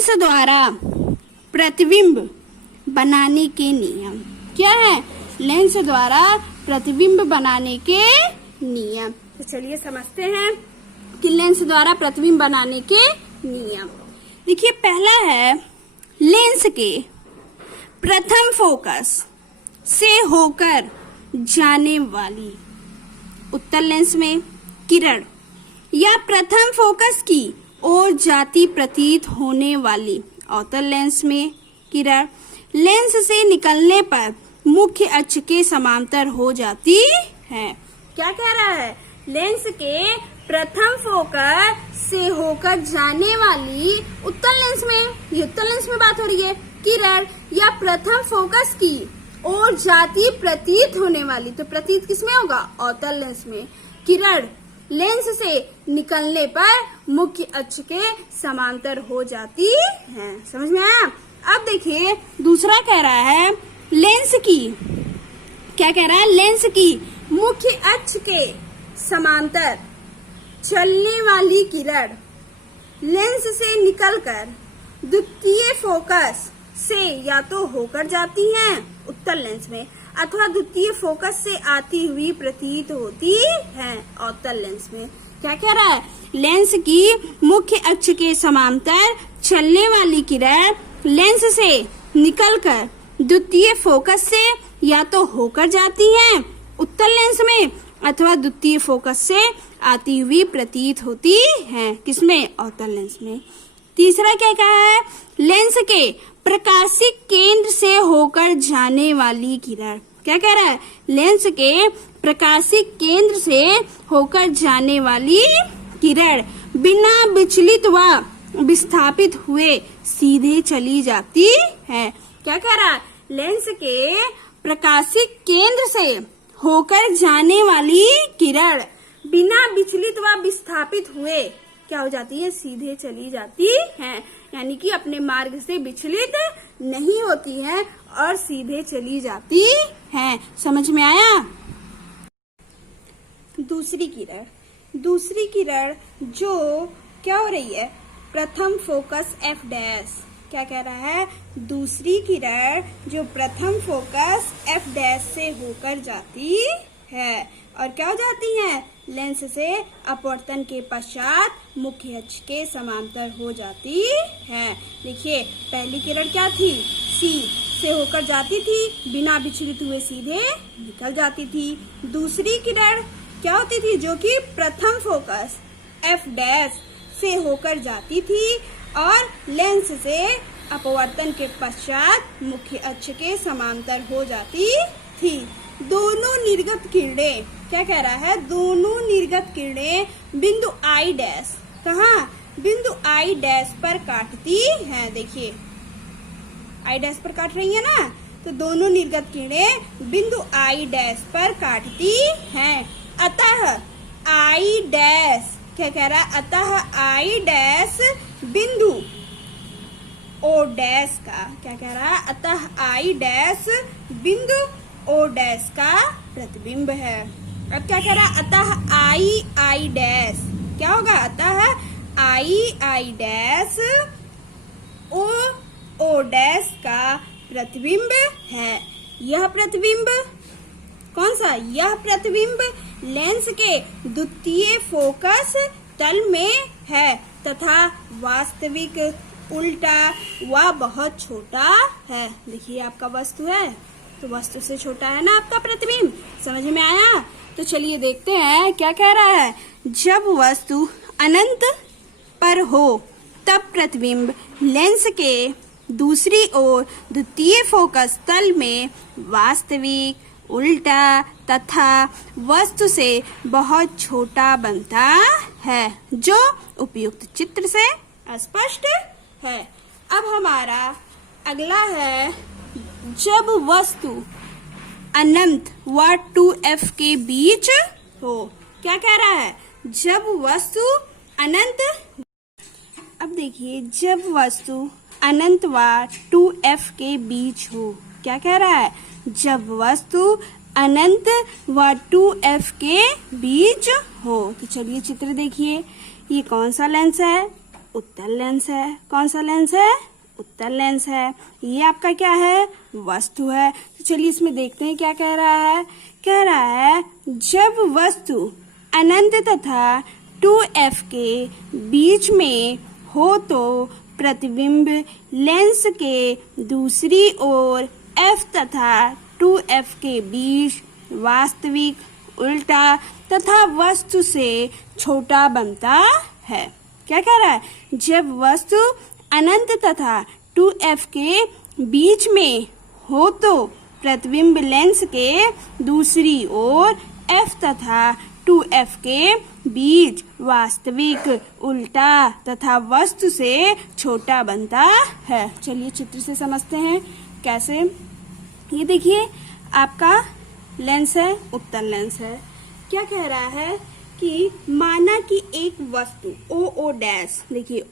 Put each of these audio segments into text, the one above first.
Lens द्वारा प्रतिबिंब बनाने के नियम क्या है? लेंस द्वारा प्रतिबिंब बनाने के नियम। तो चलिए समझते हैं कि लेंस द्वारा प्रतिबिंब बनाने के नियम। देखिए, पहला है लेंस के प्रथम फोकस से होकर जाने वाली उत्तल लेंस में किरण या प्रथम फोकस की ओर जाती प्रतीत होने वाली अवतल लेंस में किरण लेंस से निकलने पर मुख्य अक्ष के समांतर हो जाती है। क्या कह रहा है? लेंस के प्रथम फोकस से होकर जाने वाली उत्तल लेंस में, ये उत्तल लेंस में बात हो रही है, किरण या प्रथम फोकस की ओर जाती प्रतीत होने वाली, तो प्रतीत किसमें होगा? अवतल लेंस में। किरण लेंस से निकलने पर मुख्य अक्ष के समांतर हो जाती है। समझ में आया? अब देखिए, दूसरा कह रहा है लेंस की, क्या कह रहा है? लेंस की मुख्य अक्ष के समांतर चलने वाली किरण लेंस से निकलकर द्वितीय फोकस से या तो होकर जाती हैं उत्तल लेंस में अथवा द्वितीय फोकस से आती हुई प्रतीत होती है अवतल लेंस में। क्या कह रहा है? लेंस की मुख्य अक्ष के समांतर चलने वाली किरण लेंस से निकलकर द्वितीय फोकस से या तो होकर जाती हैं उत्तल लेंस में अथवा द्वितीय फोकस से आती हुई प्रतीत होती है किसमें? अवतल लेंस में। तीसरा क्या कहा है? लेंस के प्रकाशिक केंद्र से होकर जाने वाली किरण। क्या कह रहा है? लेंस के प्रकाशिक केंद्र से होकर जाने वाली किरण बिना विचलित व विस्थापित हुए सीधे चली जाती है। क्या कह रहा है? लेंस के प्रकाशिक केंद्र से होकर जाने वाली किरण बिना विचलित व विस्थापित हुए क्या हो जाती है? सीधे चली जाती है, यानी कि अपने मार्ग से विचलित नहीं होती है और सीधे चली जाती है। समझ में आया? दूसरी किरण जो क्या हो रही है? प्रथम फोकस F डैश। क्या कह रहा है? दूसरी किरण जो प्रथम फोकस F डैश से होकर जाती है और क्या हो जाती है? लेंस से अपवर्तन के पश्चात मुख्य अक्ष के समांतर हो जाती है। देखिए, पहली किरण क्या थी? C से होकर जाती थी, बिना विचलित हुए सीधे निकल जाती थी। दूसरी किरण क्या होती थी? जो कि प्रथम फोकस F डैश से होकर जाती थी और लेंस से अपवर्तन के पश्चात मुख्य अक्ष के समांतर हो जाती थी। दोनों निर्गत किरणें, क्या कह रहा है? दोनों निर्गत किरणें बिंदु I डैश, कहाँ? बिंदु I डैश पर काटती हैं। देखिए, I डैश पर काट रही है ना, तो दोनों निर्गत किरणें बिंदु I डैश पर काटती हैं। अतः I डैश, क्या कह रहा है? अतः I डैश बिंदु O डैश का, क्या कह रहा है? अतः I डैश बिंदु O डैश का प्रतिबिंब है। अब क्या कह रहा है? अतः I डैश क्या होगा? अतः I डैश O डैश का प्रतिबिंब है। यह प्रतिबिंब कौन सा? यह प्रतिबिंब लेंस के द्वितीय फोकस तल में है तथा वास्तविक उल्टा व बहुत छोटा है। देखिए, आपका वस्तु है तो वस्तु से छोटा है ना आपका प्रतिबिंब। समझ में आया? तो चलिए देखते हैं क्या कह रहा है। जब वस्तु अनंत पर हो तब प्रतिबिंब लेंस के दूसरी ओर द्वितीय फोकस तल में वास्तविक उल्टा तथा वस्तु से बहुत छोटा बनता है, जो उपयुक्त चित्र से स्पष्ट है। अब हमारा अगला है, जब वस्तु अनंत व 2f के बीच हो। क्या कह रहा है? जब वस्तु अनंत, अब देखिए, जब वस्तु अनंत व 2f के बीच हो। क्या कह रहा है? जब वस्तु अनंत व 2f के बीच हो। तो चलिए चित्र देखिए, ये कौन सा लेंस है? उत्तल लेंस है। कौन सा लेंस है? उत्तल लेंस है। ये आपका क्या है? वस्तु है। तो चलिए इसमें देखते हैं क्या कह रहा है। कह रहा है जब वस्तु अनंत तथा 2f के बीच में हो तो प्रतिबिंब लेंस के दूसरी ओर f तथा 2f के बीच वास्तविक उल्टा तथा वस्तु से छोटा बनता है। क्या कह रहा है? जब वस्तु अनंत तथा 2f के बीच में हो तो प्रतिबिंब लेंस के दूसरी ओर f तथा 2f के बीच वास्तविक उल्टा तथा वस्तु से छोटा बनता है। चलिए चित्र से समझते हैं कैसे। ये देखिए आपका लेंस है, उत्तल लेंस है। क्या कह रहा है कि माना कि एक वस्तु ओ डैश, देखिए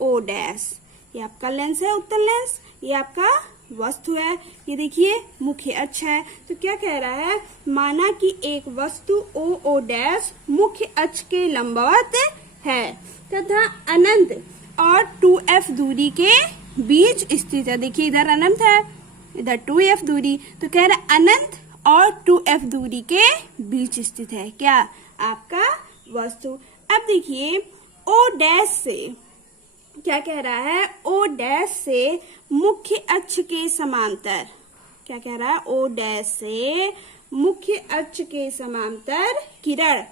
ओ डैश, ये आपका लेंस है उत्तल लेंस, ये आपका वस्तु है। ये देखिए मुख्य अक्ष है। तो क्या कह रहा है? माना कि एक वस्तु ओ डैश मुख्य अक्ष के लंबवत है तथा अनंत और 2f दूरी के बीच स्थित है। देखिए इधर अनंत है, इधर 2f दूरी। तो कह रहा है अनंत और 2f दूरी के बीच स्थित है क्या? आपका वस्तु। अब देखिए ओ डैश से क्या कह रहा है? ओ डैश से मुख्य अक्ष के समांतर, क्या कह रहा है? ओ डैश से मुख्य अक्ष के समांतर किरण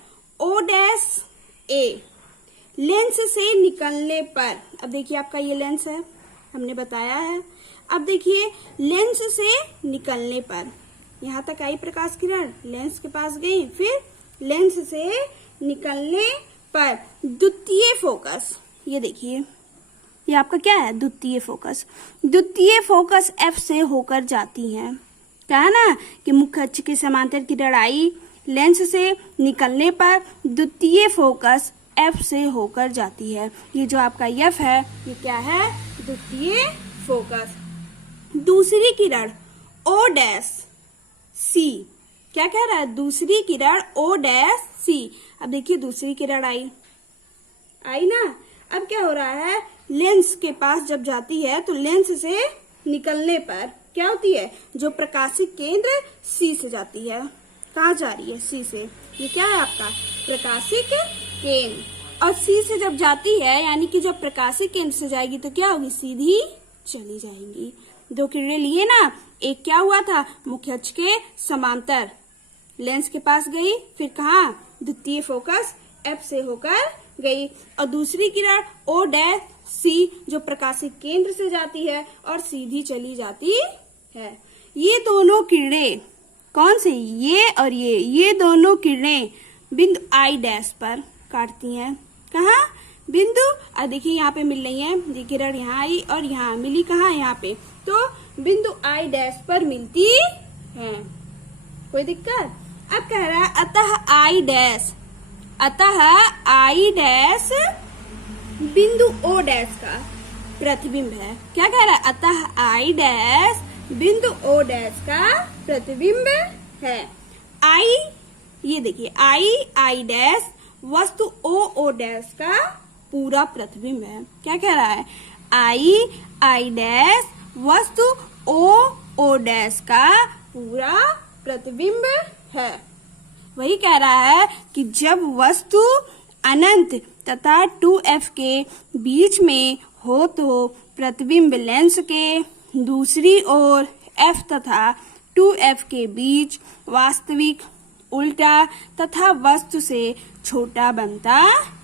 ओ डैश ए लेंस से निकलने पर, अब देखिए आपका ये लेंस है, हमने बताया है। अब देखिए लेंस से निकलने पर यहाँ तक आई प्रकाश किरण, लेंस के पास गई, फिर लेंस से निकलने पर द्वितीय फोकस, ये देखिए ये आपका क्या है? द्वितीय फोकस। द्वितीय फोकस F से होकर जाती है। क्या है ना कि मुख्य अक्ष के समांतर किरण आई, लेंस से निकलने पर द्वितीय फोकस F से होकर जाती है। ये जो आपका F है ये क्या है? द्वितीय फोकस। दूसरी किरण O डैश C, क्या कह रहा है? दूसरी किरण O डैश C। अब देखिए दूसरी किरण आई ना। अब क्या हो रहा है? लेंस के पास जब जाती है तो लेंस से निकलने पर क्या होती है? जो प्रकाशिक केंद्र C से जाती है। कहाँ जा रही है? C से। ये क्या है आपका? प्रकाशिक केंद्र। और C से जब जाती है यानी कि जब प्रकाशिक केंद्र से जाएगी तो क्या होगी? सीधी चली जाएंगी। दो किरणें लिए ना, एक क्या हुआ था? मुख्य अक्ष के समांतर लेंस के पास गई, फिर कहाँ? द्वितीय फोकस F से होकर गई। और दूसरी किरण O डैश C जो प्रकाशिक केंद्र से जाती है और सीधी चली जाती है। ये दोनों किरणें कौन से? ये और ये दोनों किरणें बिंदु I डैश पर काटती हैं। कहाँ? बिंदु, और देखिए यहाँ पे मिल रही है, ये किरण यहाँ आई और यहाँ मिली, कहाँ? यहाँ पे। तो बिंदु I डैश पर मिलती है। कोई दिक्कत? अब कह रहा है अतः I डैश बिंदु O डैश का प्रतिबिंब है। क्या कह रहा है? अतः I डैश बिंदु O डैश का प्रतिबिंब है। I, ये देखिए I डैश वस्तु O डैश का पूरा प्रतिबिंब है। क्या कह रहा है? I डैश वस्तु O डैश का पूरा प्रतिबिंब है। वही कह रहा है कि जब वस्तु अनंत तथा 2f के बीच में हो तो प्रतिबिंब लेंस के दूसरी ओर f तथा 2f के बीच वास्तविक उल्टा तथा वस्तु से छोटा बनता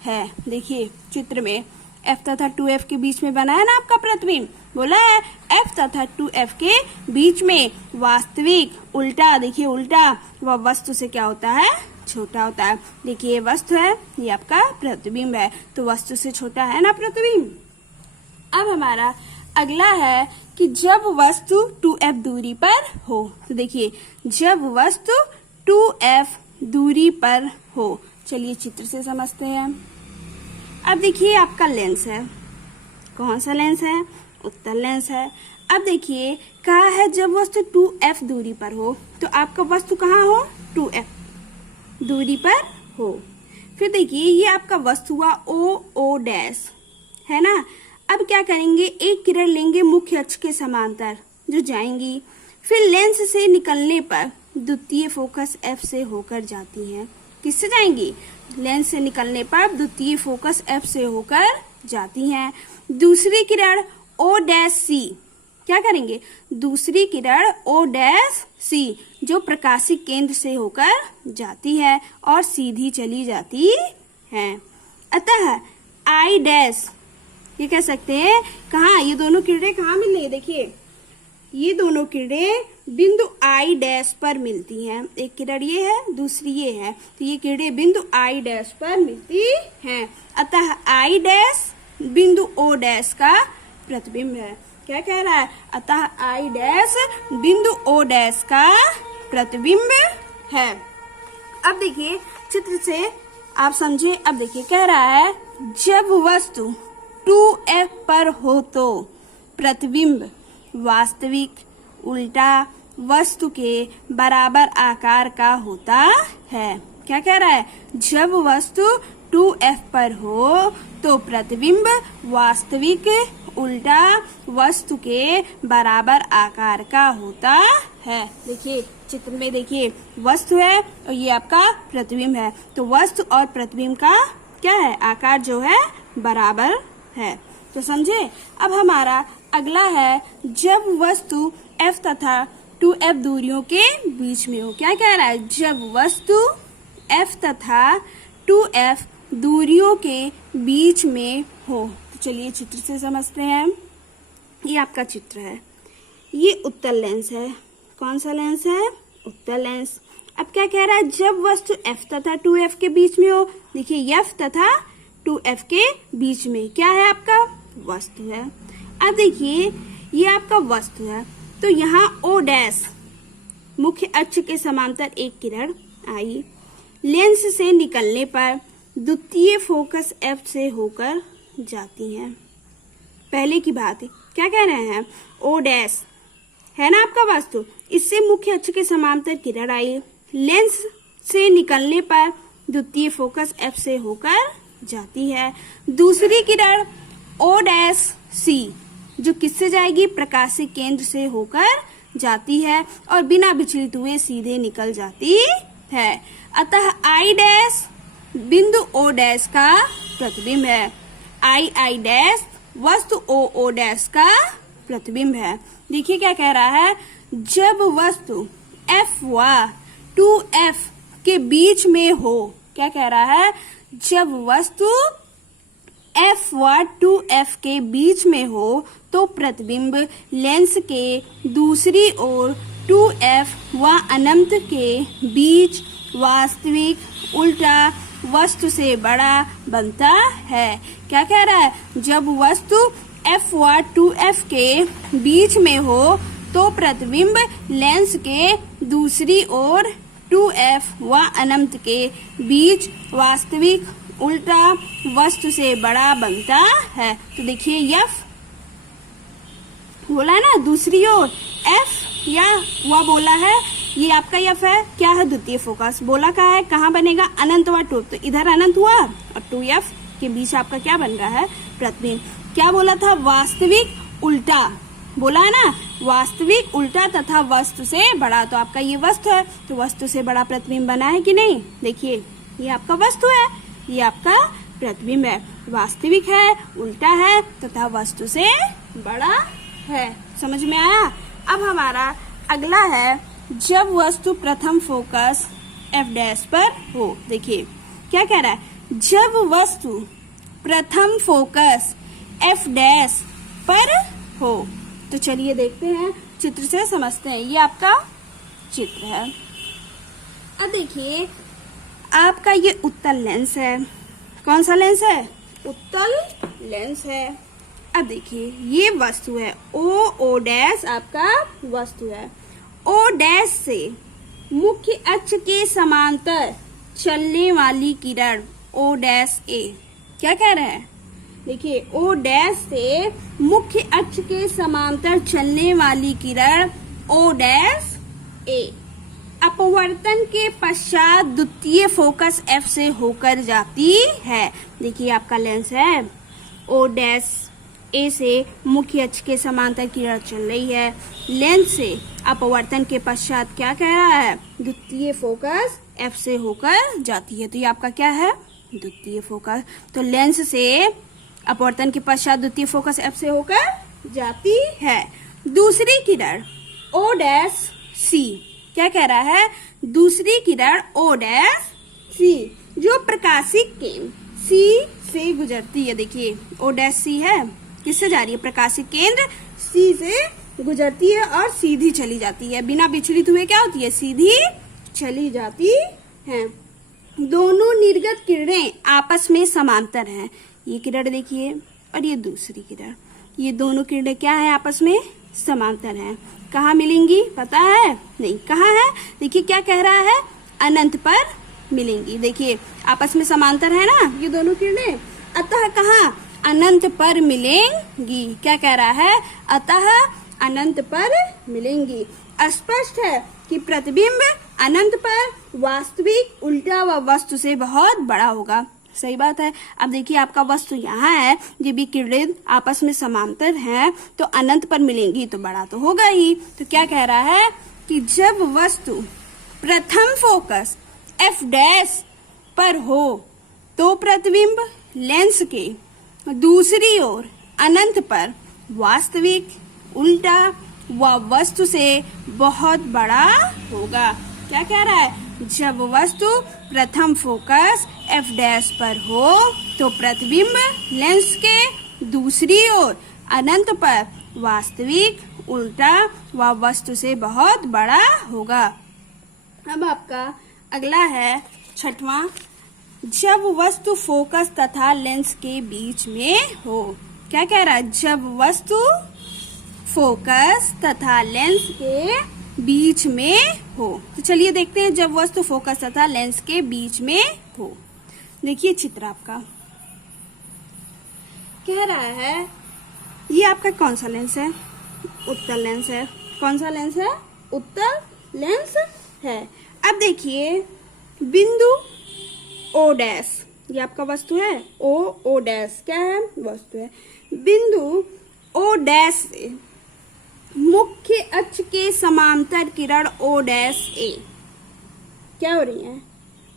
है। देखिए चित्र में f तथा 2f के बीच में बना है ना आपका प्रतिबिंब, बोला है f तथा 2f के बीच में वास्तविक उल्टा, देखिए उल्टा वह वस्तु से क्या होता है? छोटा होता है। देखिए ये वस्तु है, ये आपका प्रतिबिंब है, तो वस्तु से छोटा है ना प्रतिबिंब। अब हमारा अगला है कि जब वस्तु 2f दूरी पर हो, तो देखिए जब वस्तु 2f दूरी पर हो। चलिए चित्र से समझते हैं। अब देखिए आपका लेंस है, कौन सा लेंस है? उत्तल लेंस है। अब देखिए कहा है जब वस्तु 2f दूरी पर हो, तो आपका वस्तु कहाँ हो? 2f दूरी पर हो। फिर देखिए ये आपका वस्तु हुआ ओ डैश, है ना। अब क्या करेंगे, एक किरण लेंगे मुख्य अक्ष के समांतर जो जाएंगी, फिर लेंस से निकलने पर द्वितीय फोकस F से होकर जाती है। किससे जाएंगी, लेंस से निकलने पर द्वितीय फोकस F से होकर जाती हैं। दूसरी किरण O डैश C, क्या करेंगे, दूसरी किरण O डैश C जो प्रकाशिक केंद्र से होकर जाती है और सीधी चली जाती है। अतः I डैश, ये कह सकते हैं कहाँ, ये दोनों किरणें कहाँ मिल रही है, देखिए ये दोनों किरणें बिंदु I डैश पर मिलती हैं। एक किरण ये है, दूसरी ये है, तो ये किरणें बिंदु I डैश पर मिलती हैं। अतः I डैश बिंदु O डैश का प्रतिबिंब है। क्या कह रहा है, अतः I डैश बिंदु O डैश का प्रतिबिंब है। अब देखिए चित्र से आप समझे। अब देखिए कह रहा है जब वस्तु 2F पर हो तो प्रतिबिंब वास्तविक उल्टा वस्तु के बराबर आकार का होता है। क्या कह रहा है, जब वस्तु 2F पर हो तो प्रतिबिंब वास्तविक उल्टा वस्तु के बराबर आकार का होता है। देखिए चित्र में देखिए वस्तु है और ये आपका प्रतिबिंब है, तो वस्तु और प्रतिबिंब का क्या है, आकार जो है बराबर है। तो समझे। अब हमारा अगला है जब वस्तु F तथा 2F दूरियों के बीच में हो। क्या कह रहा है, जब वस्तु F तथा 2F दूरियों के बीच में हो। तो चलिए चित्र से समझते हैं। ये आपका चित्र है, ये उत्तल लेंस है। कौन सा लेंस है, उत्तल लेंस। अब क्या कह रहा है, जब वस्तु F तथा 2F के बीच में हो। देखिए F तथा 2F के बीच में क्या है, आपका वस्तु है। अब देखिए ये आपका वस्तु है, तो यहाँ O डैश मुख्य अक्ष के समांतर एक किरण आई, लेंस से निकलने पर द्वितीय फोकस F से होकर जाती है। पहले की बात है, क्या कह रहे हैं, O डैश है ना आपका वस्तु, इससे मुख्य अक्ष के समांतर किरण आई, लेंस से निकलने पर द्वितीय फोकस F से होकर जाती है। दूसरी किरण O डैश C जो किससे जाएगी, प्रकाशिक केंद्र से होकर जाती है और बिना विचलित हुए सीधे निकल जाती है। अतः I डैश बिंदु O डैश का प्रतिबिंब है। I डैश वस्तु O डैश का प्रतिबिंब है। देखिए क्या कह रहा है, जब वस्तु F व 2F के बीच में हो। क्या कह रहा है, जब वस्तु F व 2F के बीच में हो तो प्रतिबिंब लेंस के दूसरी ओर 2F व अनंत के बीच वास्तविक उल्टा वस्तु से बड़ा बनता है। क्या कह रहा है, जब वस्तु F व 2F के बीच में हो तो प्रतिबिंब लेंस के दूसरी ओर 2F व अनंत के बीच वास्तविक उल्टा वस्तु से बड़ा बनता है। तो देखिए F बोला है ना, दूसरी ओर F या वह बोला है, ये आपका F है, क्या है, द्वितीय फोकस। बोला कहा है, कहाँ बनेगा, अनंत व 2, तो इधर अनंत हुआ और 2F के बीच आपका क्या बन रहा है, प्रतिबिंब। क्या बोला था, वास्तविक उल्टा बोला है ना, वास्तविक उल्टा तथा वस्तु से बड़ा। तो आपका ये वस्तु है, तो वस्तु से बड़ा प्रतिबिंब बना है कि नहीं। देखिए ये आपका वस्तु है, ये आपका प्रतिबिंब है, वास्तविक है, उल्टा है तथा वस्तु से बड़ा है। समझ में आया। अब हमारा अगला है जब वस्तु प्रथम फोकस F डैश पर हो। देखिए क्या कह रहा है, जब वस्तु प्रथम फोकस F डैश पर हो। तो चलिए देखते हैं, चित्र से समझते हैं। ये आपका चित्र है। अब देखिए आपका ये उत्तल लेंस है। कौन सा लेंस है, उत्तल लेंस है। अब देखिए ये वस्तु है, O डैश आपका वस्तु है। O डैश से मुख्य अक्ष के समांतर चलने वाली किरण O डैश A। क्या कह रहे हैं, देखिए O डैश से मुख्य अक्ष के समांतर चलने वाली किरण O डैश A। अपवर्तन के पश्चात द्वितीय फोकस F से होकर जाती है। देखिए आपका लेंस है, O डैश A से मुख्य अक्ष के समांतर किरण चल रही है। लेंस से अपवर्तन के पश्चात क्या कह रहा है? द्वितीय फोकस F से होकर जाती है। तो ये आपका क्या है? द्वितीय फोकस। तो लेंस से अपवर्तन के पश्चात द्वितीय फोकस F से होकर जाती है। दूसरी किरण O डैश C क्या कह रहा है? दूसरी किरण O डैश C जो प्रकाशिक केंद्र C से गुजरती है। देखिए O डैश C है, किससे जा रही है? प्रकाशिक केंद्र C से गुजरती है और सीधी चली जाती है। बिना विचलित हुए क्या होती है? सीधी चली जाती है। दोनों निर्गत किरणें आपस में समांतर हैं। ये किरण देखिए और ये दूसरी किरण, ये दोनों किरणें क्या है? आपस में समांतर हैं। कहाँ मिलेंगी? पता है? नहीं। कहाँ है? देखिए क्या कह रहा है? अनंत पर मिलेंगी। देखिए आपस में समांतर है ना ये दोनों किरणें, अतः कहाँ? अनंत पर मिलेंगी। क्या कह रहा है? अतः अनंत पर मिलेंगी। स्पष्ट है कि प्रतिबिंब अनंत पर वास्तविक उल्टा व वस्तु से बहुत बड़ा होगा। सही बात है। अब देखिए आपका वस्तु यहाँ है, ये भी किरणें आपस में समांतर हैं, तो अनंत पर मिलेंगी तो बड़ा तो होगा ही। तो क्या कह रहा है कि जब वस्तु प्रथम फोकस F डैश पर हो तो प्रतिबिंब लेंस के दूसरी ओर अनंत पर वास्तविक उल्टा व वस्तु से बहुत बड़ा होगा। क्या कह रहा है? जब वस्तु प्रथम फोकस F डैश पर हो तो प्रतिबिंब लेंस के दूसरी ओर अनंत पर वास्तविक उल्टा व वस्तु से बहुत बड़ा होगा। अब आपका अगला है छठवां, जब वस्तु फोकस तथा लेंस के बीच में हो। क्या कह रहा है? जब वस्तु फोकस तथा लेंस के बीच में हो। तो चलिए देखते हैं जब वस्तु फोकस तथा लेंस के बीच में हो। देखिए चित्र आपका कह रहा है, ये आपका कौन सा लेंस है? उत्तल लेंस है। कौन सा लेंस है? उत्तल लेंस है। अब देखिए बिंदु O डैश, ये आपका वस्तु है। O डैश क्या है? वस्तु है। बिंदु O डैश से मुख्य अक्ष के समांतर किरण O डैश A क्या हो रही है?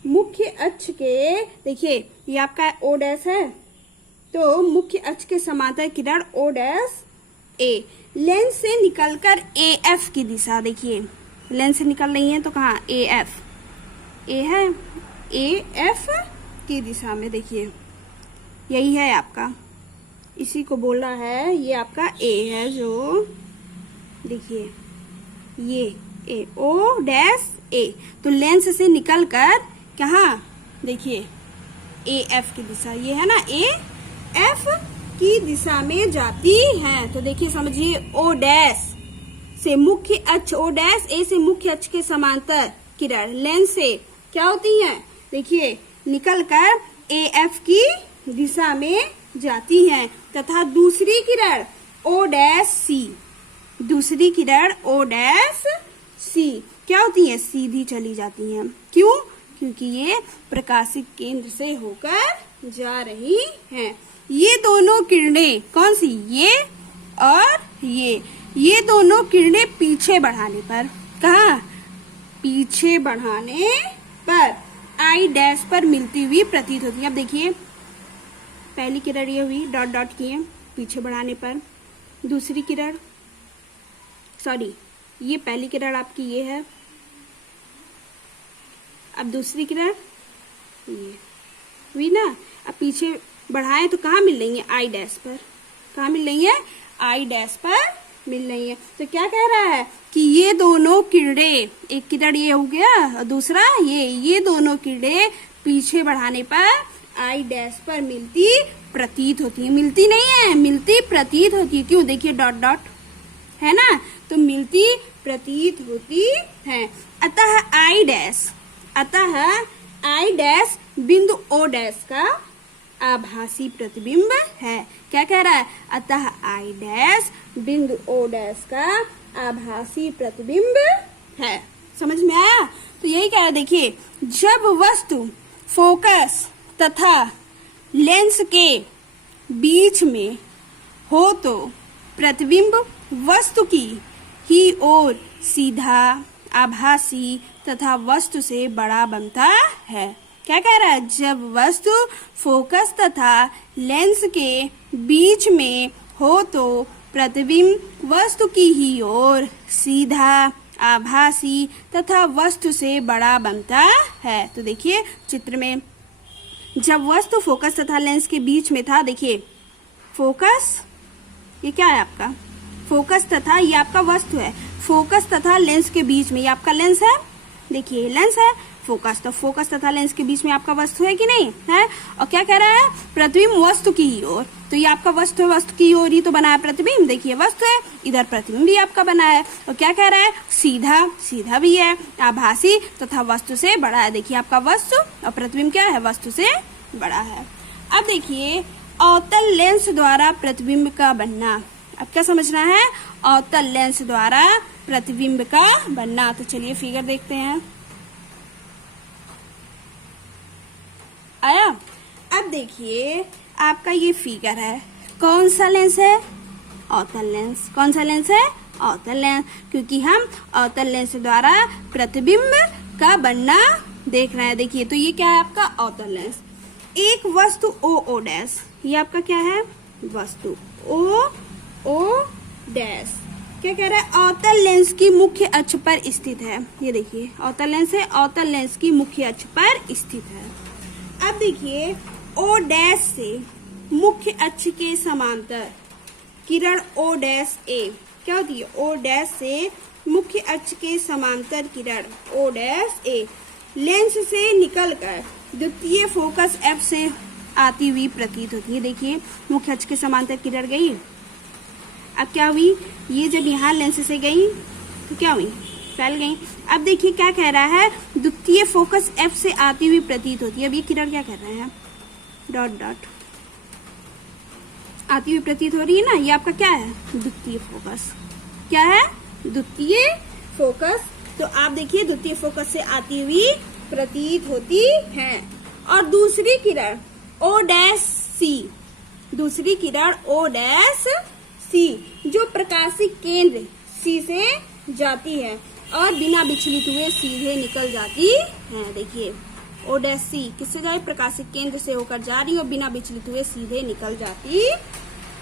मुख्य अक्ष के, देखिए ये आपका O डैश है, तो मुख्य अक्ष के समांतर किरण O डैश A लेंस से निकलकर AF की दिशा, देखिए लेंस से निकल रही है तो कहाँ? AF, A है, AF की दिशा में। देखिए यही है आपका, इसी को बोल रहा है, ये आपका A है जो, देखिए ये A, O डैश A। तो लेंस से निकलकर कहाँ? देखिए AF की दिशा, ये है ना AF की दिशा में जाती है। तो देखिए समझिए O डैश से मुख्य अक्ष, O डैश A से मुख्य अक्ष के समांतर किरण लेंस से क्या होती है? देखिए निकलकर AF की दिशा में जाती हैं तथा दूसरी किरण O डैश C, दूसरी किरण O डैश C क्या होती है? सीधी चली जाती हैं। क्यों? क्योंकि ये प्रकाशिक केंद्र से होकर जा रही हैं। ये दोनों किरणें कौन सी? ये और ये दोनों किरणें पीछे बढ़ाने पर, कहाँ? पीछे बढ़ाने पर I डैश पर मिलती हुई प्रतीत होती है। अब देखिए पहली किरण ये हुई, डॉट डॉट की है, पीछे बढ़ाने पर। दूसरी किरण, सॉरी ये पहली किरण आपकी ये है, अब दूसरी किरण ये हुई ना। अब पीछे बढ़ाएं तो कहाँ मिल रही है? I डैश पर। कहाँ मिल रही है? I डैश पर मिल रही है। तो क्या कह रहा है कि ये दोनों किरणें, एक किरण ये हो गया और दूसरा ये दोनों किरणें पीछे बढ़ाने पर I डैश पर मिलती प्रतीत होती है। मिलती नहीं है, मिलती प्रतीत होती है। क्यों? देखिए डॉट डॉट है ना, तो मिलती प्रतीत होती है। अतः I डैश बिंदु O डैश का आभासी प्रतिबिंब है। क्या कह रहा है? अतः I डैश बिंदु O डैश का आभासी प्रतिबिंब है। समझ में आया? तो यही कह रहा है, देखिए, जब वस्तु फोकस तथा लेंस के बीच में हो तो प्रतिबिंब वस्तु की ही ओर सीधा, आभासी तथा वस्तु से बड़ा बनता है। क्या कह रहा है? जब वस्तु फोकस तथा लेंस के बीच में हो तो प्रतिबिंब वस्तु की ही ओर सीधा, आभासी तथा वस्तु से बड़ा बनता है। तो देखिए चित्र में, जब वस्तु फोकस तथा लेंस के बीच में था, देखिए फोकस, ये क्या है आपका फोकस तथा ये आपका वस्तु है, फोकस तथा लेंस के बीच में ये आपका लेंस है, देखिए लेंस है, फोकस, तो फोकस तथा लेंस के बीच में आपका वस्तु है कि नहीं है। और क्या कह रहा है? प्रतिबिंब वस्तु की ही ओर, तो ये आपका वस्तु है, वस्तु की ओर ही तो बना है प्रतिबिंब, देखिए वस्तु है, इधर प्रतिबिंब भी आपका बना है। और क्या कह रहा है? सीधा, सीधा भी है, आभासी तथा वस्तु से बड़ा है, देखिए आपका वस्तु और प्रतिबिंब क्या है? वस्तु से बड़ा है। अब देखिए अवतल लेंस द्वारा प्रतिबिंब का बनना, अब क्या समझना है? अवतल लेंस द्वारा प्रतिबिंब का बनना। तो चलिए फिगर देखते हैं, आया? अब देखिए आपका ये फिगर है, कौन सा लेंस है? अवतल लेंस। कौन सा लेंस है? अवतल लेंस, क्योंकि हम अवतल लेंस द्वारा प्रतिबिंब का बनना देख रहे हैं। देखिए तो ये क्या है आपका? अवतल लेंस। एक वस्तु ओ डैश, ये आपका क्या है? वस्तु ओ डैश, क्या कह रहा है? अवतल लेंस की मुख्य अक्ष पर स्थित है। ये देखिए अवतल लेंस है, अवतल लेंस की मुख्य अक्ष पर स्थित है। अब देखिए ओ डैश से मुख्य अक्ष के समांतर किरण ओ डैश ए, क्या होती है? ओ डैश से मुख्य अक्ष के समांतर किरण ओ डैश ए लेंस से निकलकर द्वितीय फोकस एफ से आती हुई प्रतीत होती है। देखिए मुख्य अक्ष के समांतर किरण गई, अब क्या हुई? ये जब यहाँ लेंस से गई तो क्या हुई? फैल गई। अब देखिए क्या कह रहा है? द्वितीय फोकस एफ से आती हुई प्रतीत होती है। अब ये किरण क्या कर रहे हैं? डॉट डॉट आती हुई प्रतीत हो रही है ना, ये आपका क्या है? द्वितीय फोकस। क्या है? द्वितीय फोकस। तो आप देखिए द्वितीय फोकस से आती हुई प्रतीत होती है। और दूसरी किरण ओ डैश सी, दूसरी किरण ओ डैश सी जो प्रकाशिक केंद्र सी से जाती है और बिना विचलित हुए सीधे निकल जाती है। देखिए ओ डैश सी किससे जाए? प्रकाशिक केंद्र से होकर जा रही है और बिना विचलित हुए सीधे निकल जाती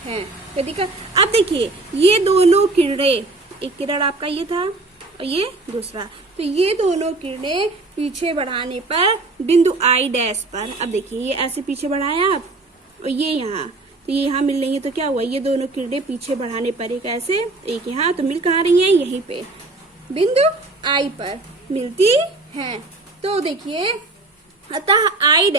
है। तो देखा, अब देखिए ये दोनों किरणें, एक किरण आपका ये था और ये दूसरा, तो ये दोनों किरणें पीछे बढ़ाने पर बिंदु आई डैश पर, अब देखिए ये ऐसे पीछे बढ़ाया आप और ये यहाँ, तो ये यहाँ मिल रही है, तो क्या हुआ? ये दोनों किरणें पीछे बढ़ाने पर एक ऐसे एक यहाँ, तो मिल कहाँ रही है? यहीं पे बिंदु आई पर मिलती है। तो देखिए अतः आई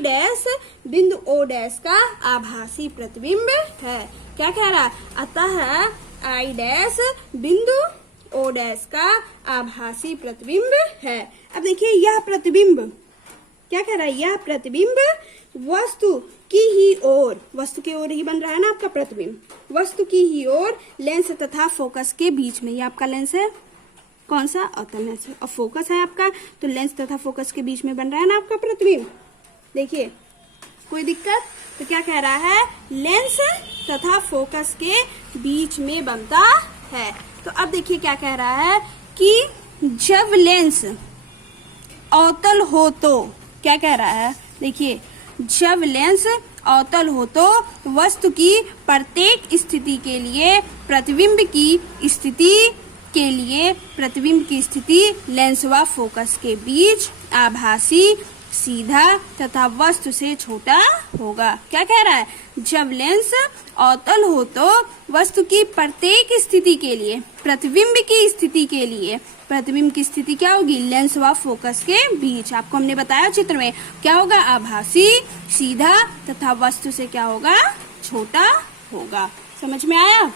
डैश बिंदु ओ डैश का आभासी प्रतिबिंब है। क्या कह रहा? अतः आई डैश बिंदु ओ डैश का आभासी प्रतिबिंब है। अब देखिए यह प्रतिबिंब क्या कह रहा है? यह प्रतिबिंब वस्तु की ही ओर, वस्तु की ओर ही बन रहा है ना आपका प्रतिबिंब, वस्तु की ही ओर लेंस तथा फोकस के बीच में, ये आपका लेंस है, कौन सा? अवतल लेंस है, और फोकस है आपका, तो लेंस तथा फोकस के बीच में बन रहा है ना आपका प्रतिबिंब। देखिए कोई दिक्कत? तो क्या कह रहा है? लेंस तथा फोकस के बीच में बनता है। तो अब देखिए क्या कह रहा है कि जब लेंस अवतल हो तो, क्या कह रहा है? देखिए जब लेंस अवतल हो तो वस्तु की प्रत्येक स्थिति के लिए प्रतिबिंब की स्थिति लेंस व फोकस के बीच आभासी, सीधा तथा वस्तु से छोटा होगा। क्या कह रहा है? जब लेंस अवतल हो तो वस्तु की प्रत्येक स्थिति के लिए प्रतिबिंब की स्थिति के लिए प्रतिबिंब की स्थिति क्या होगी? लेंस व फोकस के बीच। आपको हमने बताया चित्र में क्या होगा? आभासी, सीधा तथा वस्तु से क्या होगा? छोटा होगा। समझ में आया?